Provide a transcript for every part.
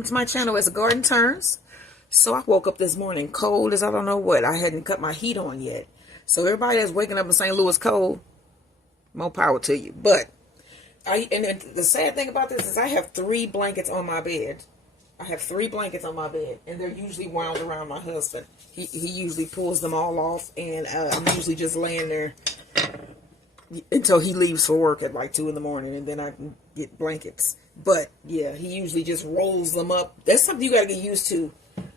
welcome to my channel as a garden turns. So I woke up this morning cold as I don't know what. I hadn't cut my heat on yet. So everybody that's waking up in St. Louis cold, more power to you. But the sad thing about this is I have 3 blankets on my bed. I have 3 blankets on my bed, and they're usually wound around my husband. He usually pulls them all off, and I'm usually just laying there until he leaves for work at like 2 in the morning, and then I can get blankets. But yeah, he usually just rolls them up. That's something you got to get used to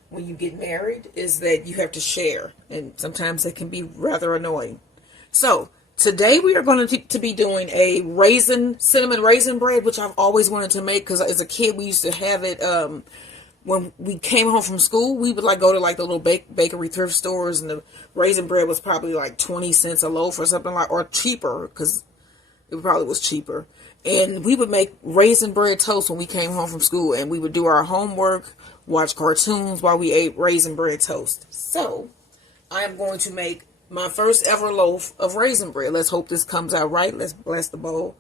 when you get married, is that you have to share, and sometimes it can be rather annoying. So today we are going to be doing a cinnamon raisin bread, which I've always wanted to make because as a kid we used to have it. When we came home from school, we would go to the little bakery thrift stores, and the raisin bread was probably like 20 cents a loaf or something or cheaper, because it probably was cheaper. And we would make raisin bread toast when we came home from school, and we would do our homework, watch cartoons while we ate raisin bread toast. So I am going to make my first ever loaf of raisin bread. Let's hope this comes out right. Let's bless the bowl.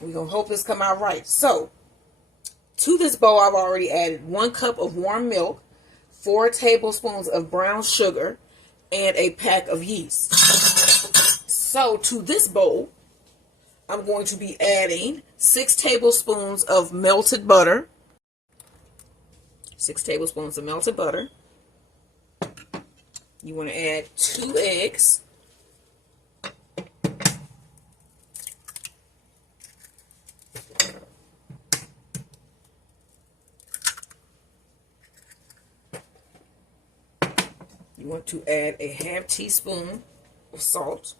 We're going to hope this come out right. So to this bowl, I've already added 1 cup of warm milk, 4 tablespoons of brown sugar, and a pack of yeast. So to this bowl, I'm going to be adding 6 tablespoons of melted butter. 6 tablespoons of melted butter. You want to add 2 eggs. You want to add a ½ teaspoon of salt.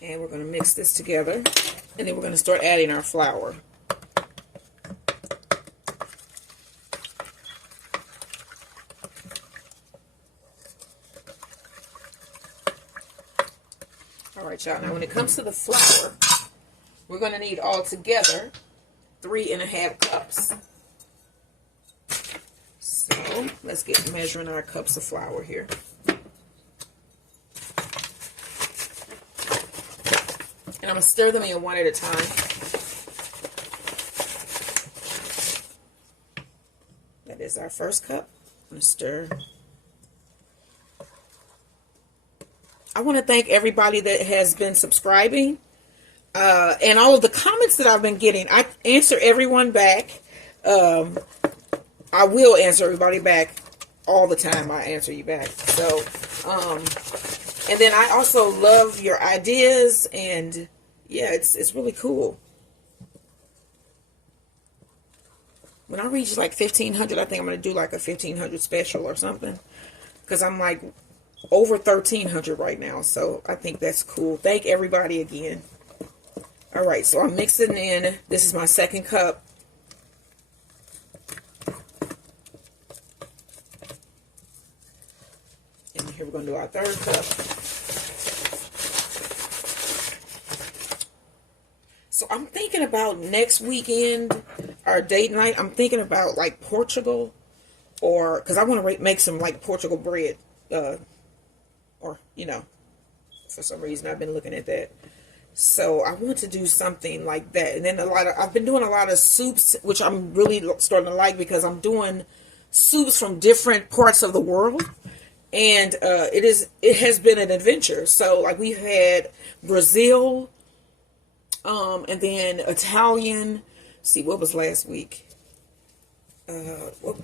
And we're going to mix this together. And then we're going to start adding our flour. Alright, y'all. Now when it comes to the flour, we're going to need altogether 3½ cups. So let's get measuring our cups of flour here. And I'm going to stir them in one at a time. That is our first cup. I'm going to stir. I want to thank everybody that has been subscribing. And all of the comments that I've been getting. I answer everyone back. I will answer everybody back all the time. I answer you back. So, and then I also love your ideas, and yeah, it's really cool. When I reach like 1,500, I think I'm going to do like a 1,500 special or something, because I'm like over 1,300 right now. So I think that's cool. Thank everybody again. All right, so I'm mixing in. This is my 2nd cup. And here we're going to do our 3rd cup. So I'm thinking about next weekend, our date night. I'm thinking about like Portugal, or because I want to make some like Portugal bread, or for some reason I've been looking at that. So I want to do something like that. And then I've been doing a lot of soups, which I'm really starting to like, because I'm doing soups from different parts of the world. And it has been an adventure. So like we've had Brazil, and then Italian. See, what was last week? What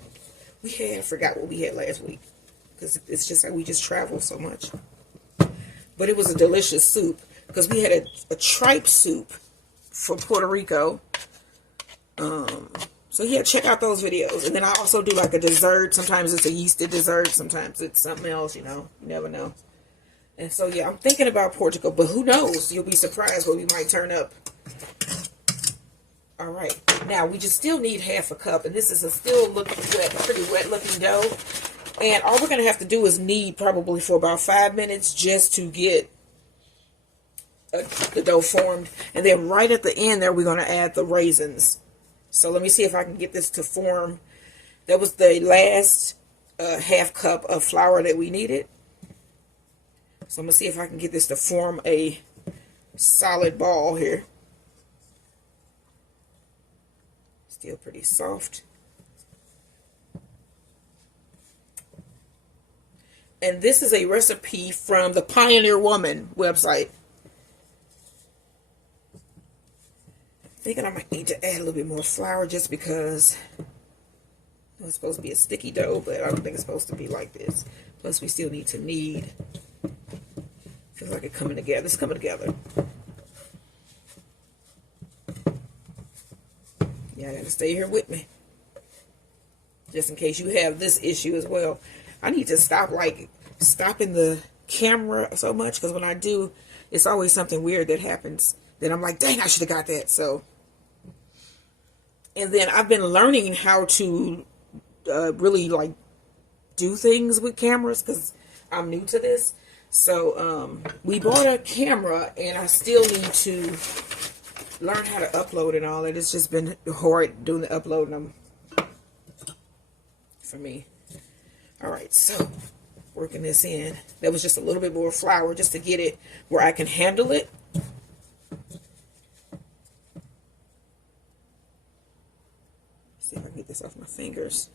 we had, I forgot what we had last week, because it's just like we just travel so much. But it was a delicious soup, because we had a tripe soup from Puerto Rico. So yeah, check out those videos. And then I also do like a dessert. Sometimes it's a yeasted dessert. Sometimes it's something else, you never know. And so yeah, I'm thinking about Portugal, but who knows? You'll be surprised what we might turn up. All right, now we just still need ½ a cup, and this is a still looking wet, pretty wet looking dough. And all we're going to have to do is knead probably for about 5 minutes just to get the dough formed. And then right at the end there, we're going to add the raisins. So let me see if I can get this to form. That was the last ½ cup of flour that we needed. So I'm going to see if I can get this to form a solid ball here. Still pretty soft. And this is a recipe from the Pioneer Woman website. Thinking I might need to add a little bit more flour just because it's supposed to be a sticky dough, but I don't think it's supposed to be like this. Plus, we still need to knead. Feels like it's coming together. It's coming together. Yeah, I gotta stay here with me. Just in case you have this issue as well. I need to stop, like, stopping the camera so much, because when I do, it's always something weird that happens. Then I'm like, dang, I should have got that. So, and then I've been learning how to really, like, do things with cameras, because I'm new to this. So, we bought a camera, and I still need to learn how to upload and all that. It's just been hard doing the uploading for me. All right, so working this in. That was just a little bit more flour just to get it where I can handle it. See if I can get this off my fingers.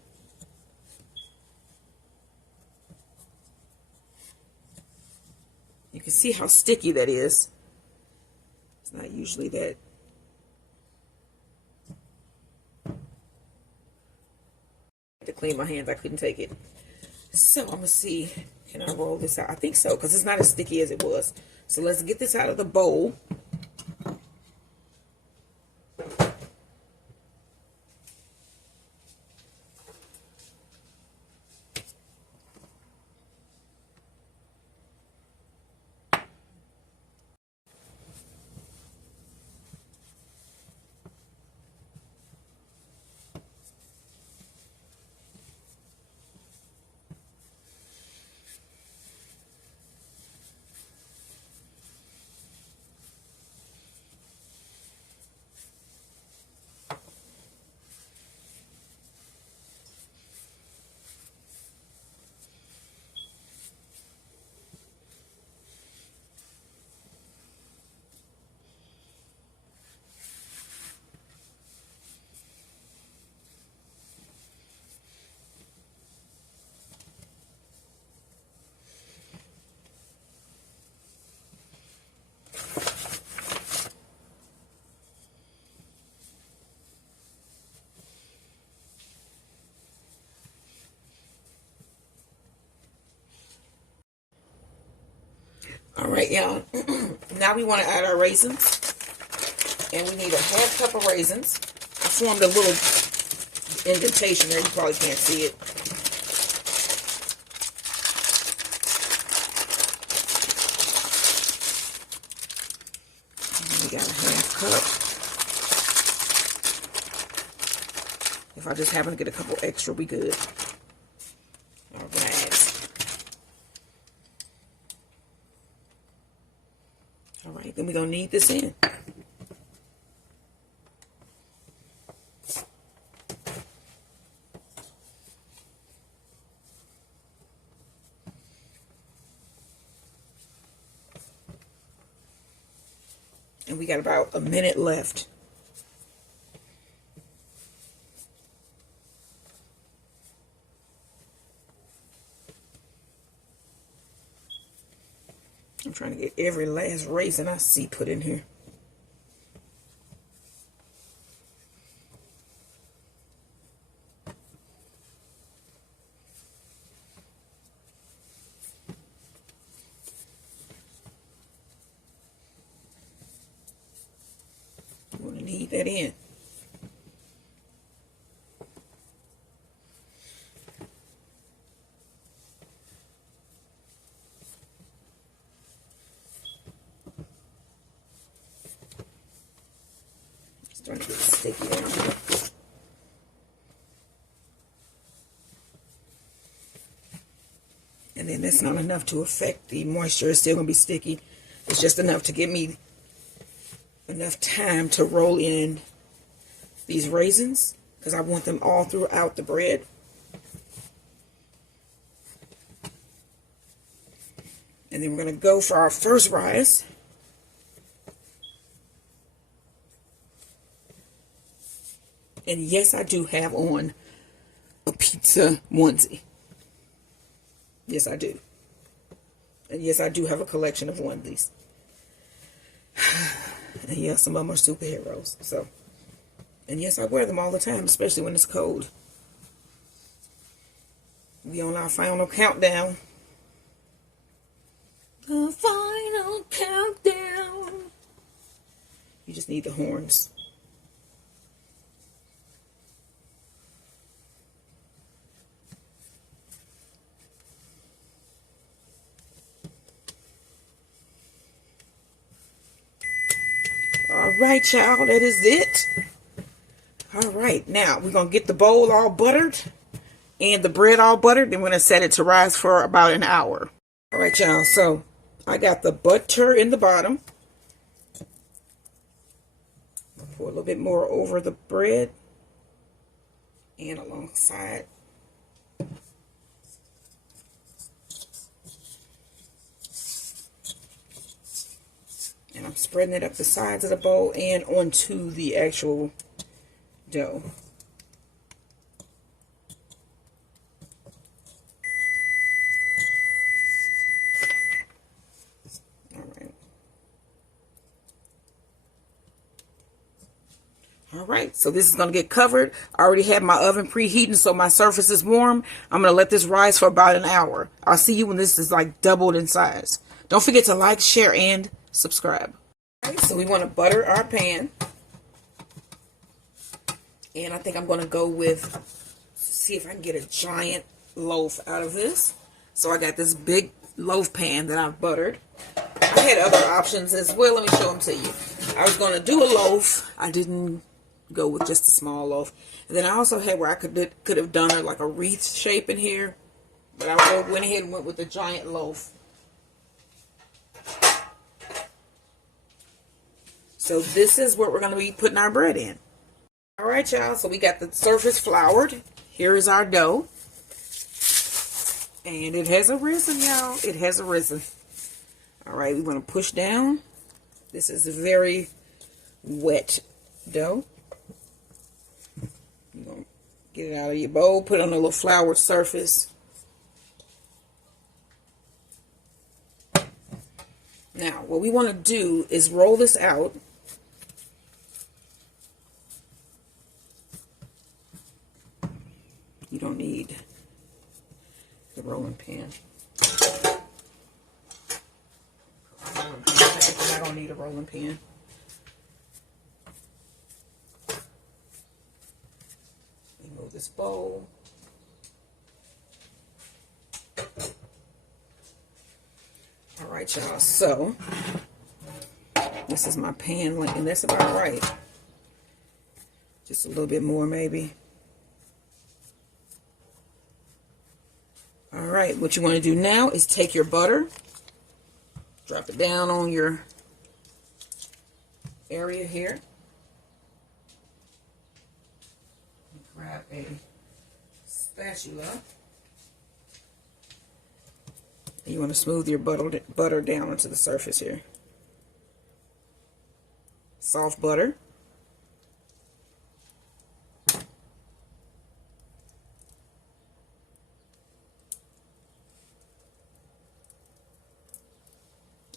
You can see how sticky that is. It's not usually that. To clean my hands, I couldn't take it. So I'm gonna see, can I roll this out? I think so, because it's not as sticky as it was. So let's get this out of the bowl. All right, y'all. Now we want to add our raisins. And we need a half cup of raisins. I formed a little indentation there. You probably can't see it. And we got a half cup. If I just happen to get a couple extra, we good. All right. All right, then we're going to knead this in. And we got about a minute left. I'm trying to get every last raisin I see put in here. You want to knead that in. Starting to get sticky down here. And then that's not enough to affect the moisture. It's still going to be sticky. It's just enough to give me enough time to roll in these raisins, because I want them all throughout the bread. And then we're going to go for our first rise. And yes, I do have on a pizza onesie. Yes, I do. And yes, I do have a collection of onesies. And yes, some of them are superheroes. So, and yes, I wear them all the time, especially when it's cold. We on our final countdown. The final countdown. You just need the horns. All right, y'all, that is it. All right, now we're going to get the bowl all buttered and the bread all buttered. Then we're going to set it to rise for about an hour. All right, y'all, so I got the butter in the bottom. Pour a little bit more over the bread and alongside. And I'm spreading it up the sides of the bowl and onto the actual dough. All right, so this is going to get covered. I already have my oven preheating, so my surface is warm. I'm going to let this rise for about an hour. I'll see you when this is like doubled in size. Don't forget to like, share, and subscribe. All right, so we want to butter our pan. And I think I'm going to go with, see if I can get a giant loaf out of this. So I got this big loaf pan that I've buttered. I had other options as well. Let me show them to you. I was going to do a loaf. I didn't go with just a small loaf. And then I also had where I could have done it like a wreath shape in here. But I went ahead and went with the giant loaf. So this is what we're going to be putting our bread in. All right, y'all. So we got the surface floured. Here is our dough. And it has arisen, y'all. It has arisen. All right, we want to push down. This is a very wet dough. You're going to get it out of your bowl, put it on a little floured surface. Now, what we want to do is roll this out. You don't need the rolling pin. I don't need a rolling pin. Remove this bowl. All right, y'all. So this is my pan length, and that's about right. Just a little bit more, maybe. All right, what you want to do now is take your butter, drop it down on your area here. Grab a spatula. And you want to smooth your butter down onto the surface here. Soft butter.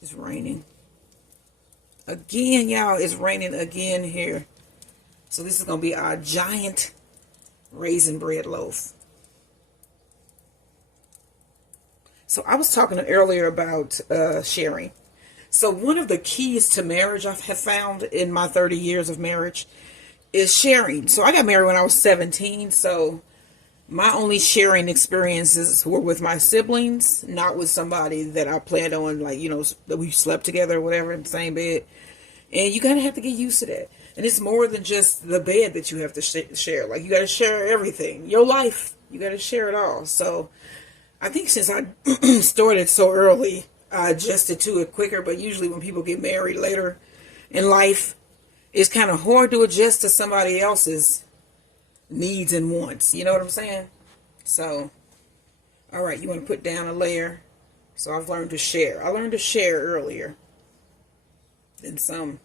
It's raining. Again, y'all, it's raining again here. So this is going to be our giant raisin bread loaf. So I was talking earlier about sharing. So one of the keys to marriage I have found in my 30 years of marriage is sharing. So I got married when I was 17. So my only sharing experiences were with my siblings, not with somebody that I planned on, like, you know, that we slept together or whatever in the same bed. And you kind of have to get used to that. And it's more than just the bed that you have to share. Like, you got to share everything. Your life, you got to share it all. So I think since I started so early, I adjusted to it quicker. But usually when people get married later in life, it's kind of hard to adjust to somebody else's needs and wants. You know what I'm saying? So, all right, you want to put down a layer. So I've learned to share. I learned to share earlier than some.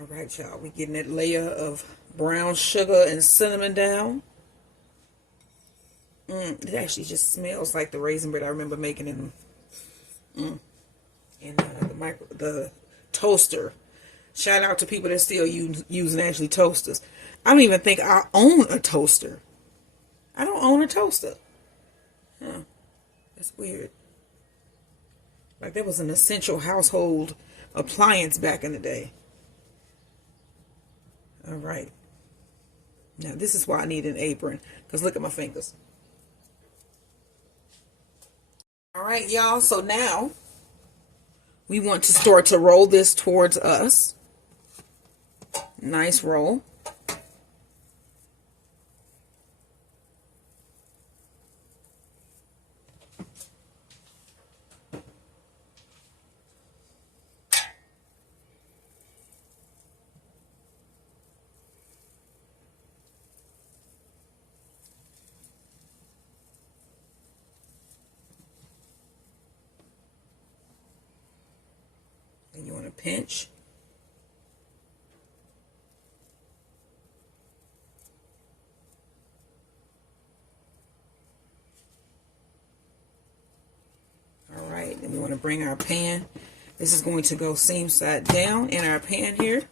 All right, y'all. We getting that layer of brown sugar and cinnamon down. It actually just smells like the raisin bread I remember making in the toaster. Shout out to people that still using actually toasters. I don't even think I own a toaster. I don't own a toaster. Huh. That's weird. Like that was an essential household appliance back in the day. All right. Now this is why I need an apron, because look at my fingers. All right, y'all. So now we want to start to roll this towards us. Nice roll. And you want to pinch. All right, then we want to bring our pan. This is going to go seam side down in our pan here.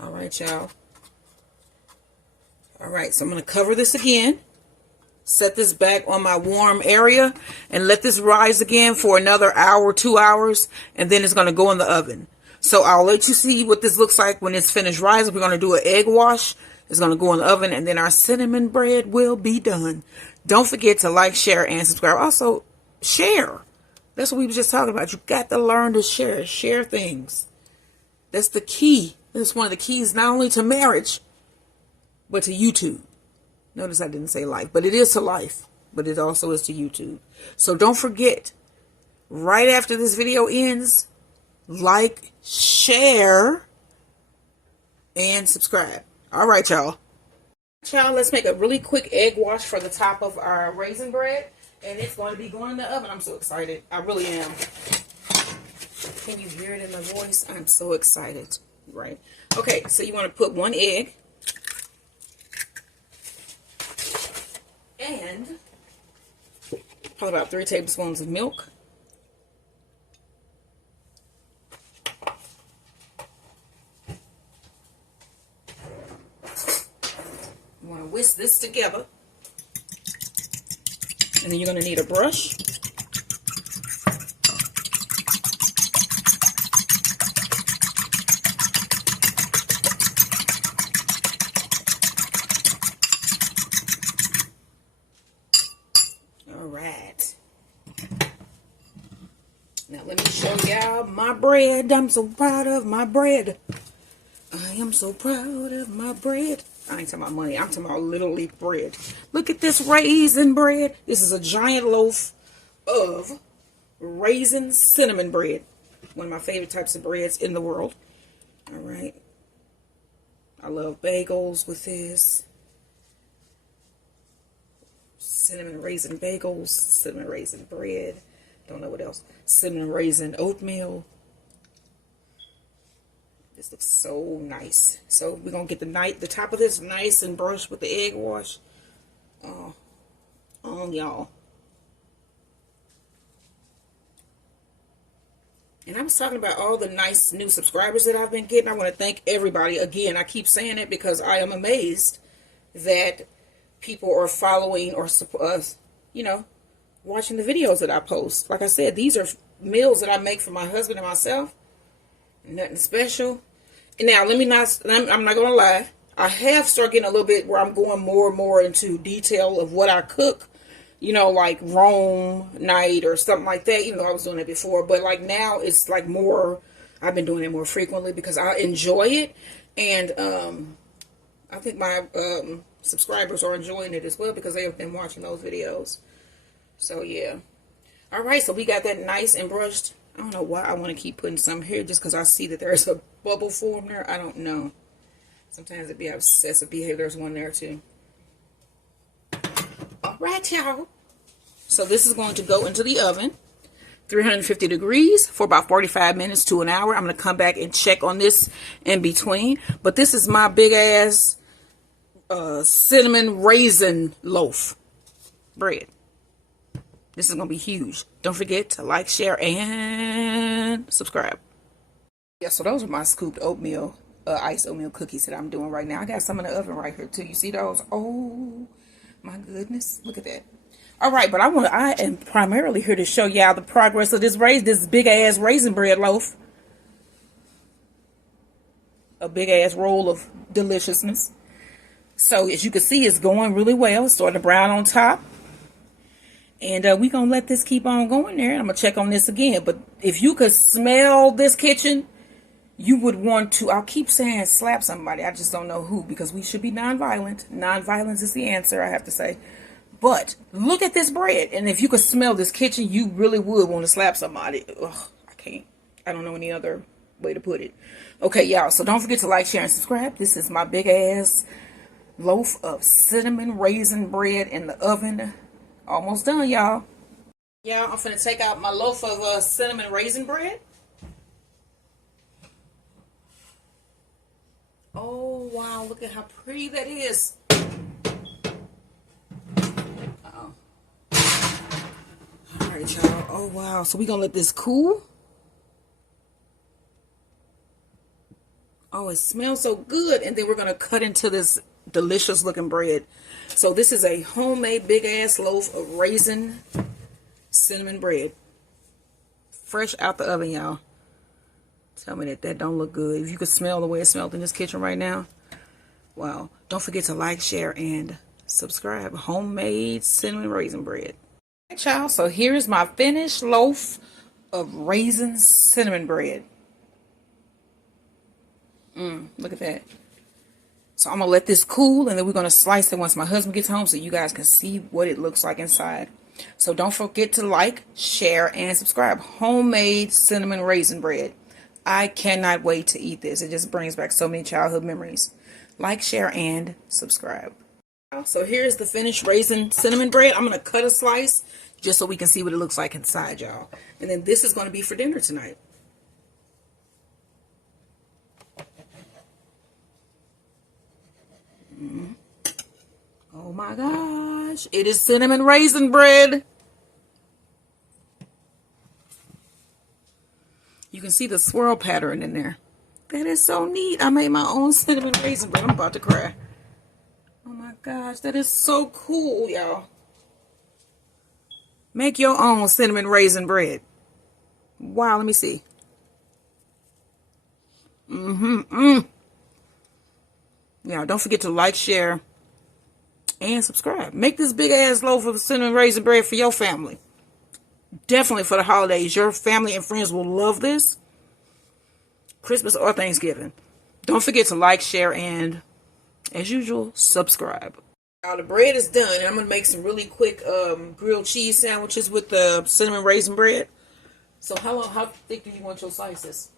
All right, y'all. All right, so I'm going to cover this again. Set this back on my warm area and let this rise again for another hour, 2 hours, and then it's going to go in the oven. So I'll let you see what this looks like when it's finished rising. We're going to do an egg wash. It's going to go in the oven, and then our cinnamon bread will be done. Don't forget to like, share, and subscribe. Also, share. That's what we were just talking about. You got to learn to share. Share things. That's the key. That's one of the keys not only to marriage, but to YouTube. Notice I didn't say life, but it is to life, but it also is to YouTube. So don't forget, right after this video ends, like, share, and subscribe. All right, y'all. Y'all, let's make a really quick egg wash for the top of our raisin bread, and it's going to be going in the oven. I'm so excited. I really am. Can you hear it in my voice? I'm so excited. Right. Okay, so you want to put 1 egg. And probably about 3 tablespoons of milk. You want to whisk this together. And then you're going to need a brush. Now let me show y'all my bread. I'm so proud of my bread. I am so proud of my bread. I ain't talking about money. I'm talking about literally bread. Look at this raisin bread. This is a giant loaf of raisin cinnamon bread. One of my favorite types of breads in the world. All right. I love bagels with this. Cinnamon raisin bagels. Cinnamon raisin bread. Don't know what else. Cinnamon raisin oatmeal. This looks so nice. So we're gonna get the top of this nice and brushed with the egg wash. On y'all. And I was talking about all the nice new subscribers that I've been getting. I want to thank everybody again. I keep saying it because I am amazed that people are following or you know, watching the videos that I post. Like I said, these are meals that I make for my husband and myself. Nothing special. And now, I'm not going to lie. I have started getting a little bit where I'm going more and more into detail of what I cook. You know, like Rome night or something like that. Even though I was doing it before. But like now, it's like more, I've been doing it more frequently because I enjoy it. And I think my subscribers are enjoying it as well because they have been watching those videos. So yeah. All right, so we got that nice and brushed I don't know why I want to keep putting some here, just because I see that there's a bubble form there. I don't know. Sometimes it'd be obsessive behavior. There's one there too. All right, y'all. So this is going to go into the oven, 350 degrees for about 45 minutes to an hour. I'm going to come back and check on this in between. But this is my big ass cinnamon raisin loaf bread. This is going to be huge. Don't forget to like, share, and subscribe. Yeah, so those are my scooped oatmeal, iced oatmeal cookies that I'm doing right now. I got some in the oven right here too. You see those? Oh my goodness. Look at that. All right, but I am primarily here to show y'all the progress of this big ass raisin bread loaf. A big ass roll of deliciousness. So as you can see, it's going really well. It's starting to brown on top. And we're going to let this keep on going there. And I'm going to check on this again. But if you could smell this kitchen, you would want to, I'll keep saying slap somebody. I just don't know who, because we should be nonviolent. Nonviolence is the answer, I have to say. But look at this bread. And if you could smell this kitchen, you really would want to slap somebody. Ugh, I can't. I don't know any other way to put it. Okay, y'all. So don't forget to like, share, and subscribe. This is my big ass loaf of cinnamon raisin bread in the oven. Almost done, y'all. Y'all, I'm finna take out my loaf of cinnamon raisin bread. Oh, wow. Look at how pretty that is. Alright, y'all. Oh, wow. So we're going to let this cool. Oh, it smells so good. And then we're going to cut into this delicious looking bread. So this is a homemade big ass loaf of raisin cinnamon bread. Fresh out the oven, y'all. Tell me that don't look good. If you could smell the way it smelled in this kitchen right now. Wow. Don't forget to like, share, and subscribe. Homemade cinnamon raisin bread. Alright, y'all. So here's my finished loaf of raisin cinnamon bread. Look at that. So I'm going to let this cool, and then we're going to slice it once my husband gets home so you guys can see what it looks like inside. So don't forget to like, share, and subscribe. Homemade cinnamon raisin bread. I cannot wait to eat this. It just brings back so many childhood memories. Like, share, and subscribe. So here's the finished raisin cinnamon bread. I'm going to cut a slice just so we can see what it looks like inside, y'all. And then this is going to be for dinner tonight. Oh my gosh, it is cinnamon raisin bread. You can see the swirl pattern in there. That is so neat. I made my own cinnamon raisin bread. I'm about to cry. Oh my gosh, that is so cool, y'all. Make your own cinnamon raisin bread. Wow, let me see. Yeah, don't forget to like, share, and subscribe. Make this big ass loaf of cinnamon raisin bread for your family. Definitely for the holidays. Your family and friends will love this. Christmas or Thanksgiving. Don't forget to like, share, and, as usual, subscribe. Now the bread is done, and I'm going to make some really quick grilled cheese sandwiches with the cinnamon raisin bread. So how thick do you want your slices?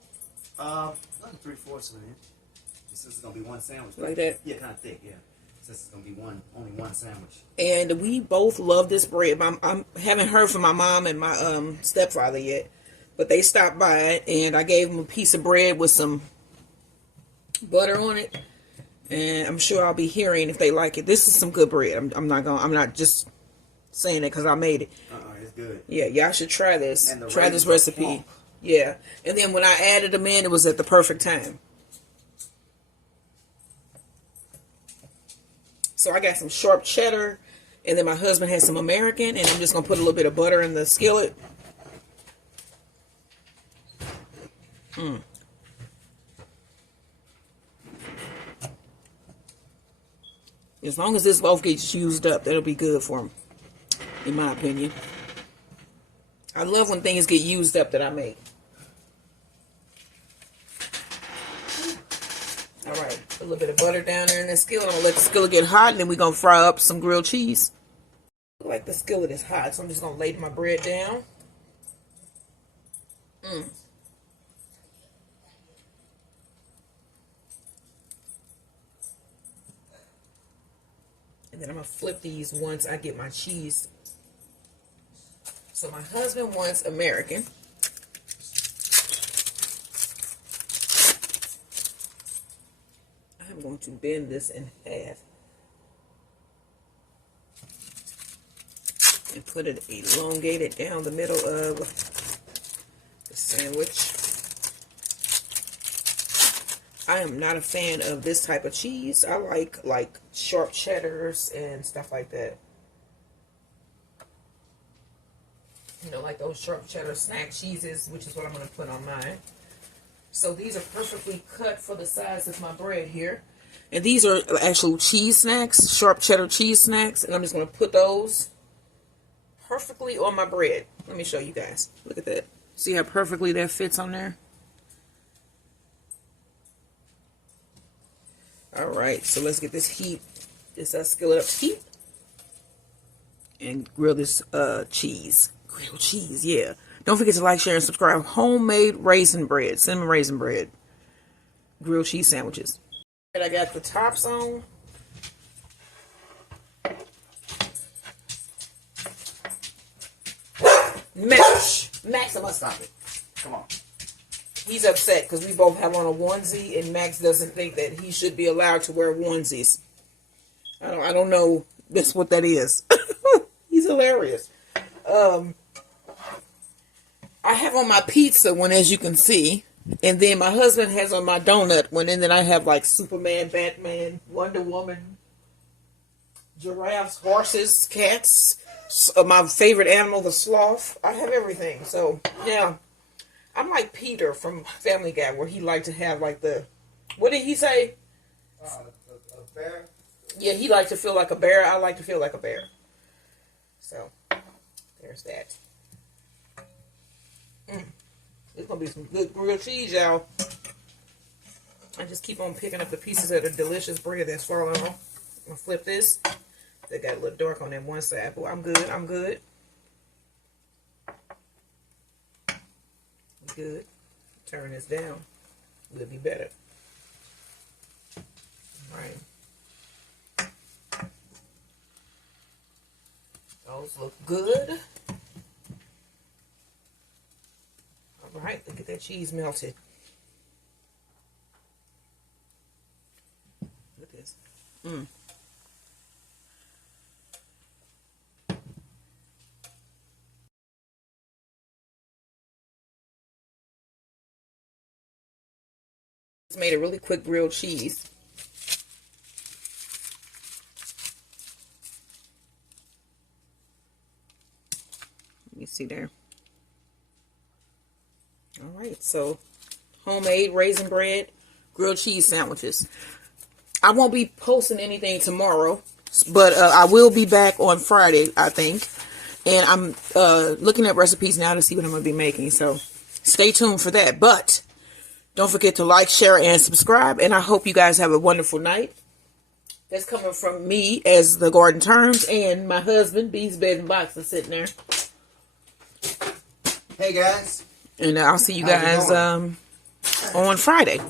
Like 3/4 of an inch. This is going to be one sandwich. Like that? Yeah, kind of thick, yeah. This is going to be only one sandwich. And we both love this bread. I haven't heard from my mom and my stepfather yet, but they stopped by and I gave them a piece of bread with some butter on it, and I'm sure I'll be hearing if they like it. This is some good bread. I'm not just saying it because I made it. It's good. Yeah, y'all should try this. Try this recipe. Yeah, and then when I added them in, it was at the perfect time. So I got some sharp cheddar, and then my husband has some American, and I'm just going to put a little bit of butter in the skillet. As long as this loaf gets used up, that'll be good for him, in my opinion. I love when things get used up that I make. All right, a little bit of butter down there in the skillet. I'm going to let the skillet get hot, and then we're going to fry up some grilled cheese. Like the skillet is hot, so I'm just going to lay my bread down. And then I'm going to flip these once I get my cheese. So my husband wants American. I'm going to bend this in half. And put it elongated down the middle of the sandwich. I am not a fan of this type of cheese. I like sharp cheddars and stuff like that. You know, like those sharp cheddar snack cheeses, which is what I'm going to put on mine. So these are perfectly cut for the size of my bread here. And these are actual cheese snacks, sharp cheddar cheese snacks. And I'm just going to put those perfectly on my bread. Let me show you guys. Look at that. See how perfectly that fits on there? Alright, so let's get this skillet up to heat. And grill this cheese. Grilled cheese, yeah. Don't forget to like, share, and subscribe. Homemade raisin bread, cinnamon raisin bread. Grilled cheese sandwiches. And I got the tops on. Max, I must stop it. Come on. He's upset because we both have on a onesie, and Max doesn't think that he should be allowed to wear onesies. I don't know that's what that is. He's hilarious. I have on my pizza one, as you can see, and then my husband has on my donut one, and then I have like Superman, Batman, Wonder Woman, giraffes, horses, cats, my favorite animal, the sloth. I have everything. So yeah, I'm like Peter from Family Guy, where he liked to have like the, what did he say? A bear. Yeah, he liked to feel like a bear. I like to feel like a bear. So there's that. It's going to be some good grilled cheese, y'all. I just keep on picking up the pieces of the delicious bread that's falling off. I'm going to flip this. They got a little dark on that one side. But I'm good. I'm good. Good. Turn this down. Will be better. All right. Those look good. Alright, look at that cheese melted. Look at this. Just made a really quick grilled cheese. Let me see there. Alright, so homemade raisin bread, grilled cheese sandwiches. I won't be posting anything tomorrow, but I will be back on Friday, I think. And I'm looking at recipes now to see what I'm going to be making. So stay tuned for that. But don't forget to like, share, and subscribe. And I hope you guys have a wonderful night. That's coming from me as the garden turns, and my husband, B's Bed and Box, is sitting there. Hey guys. And I'll see you guys on Friday.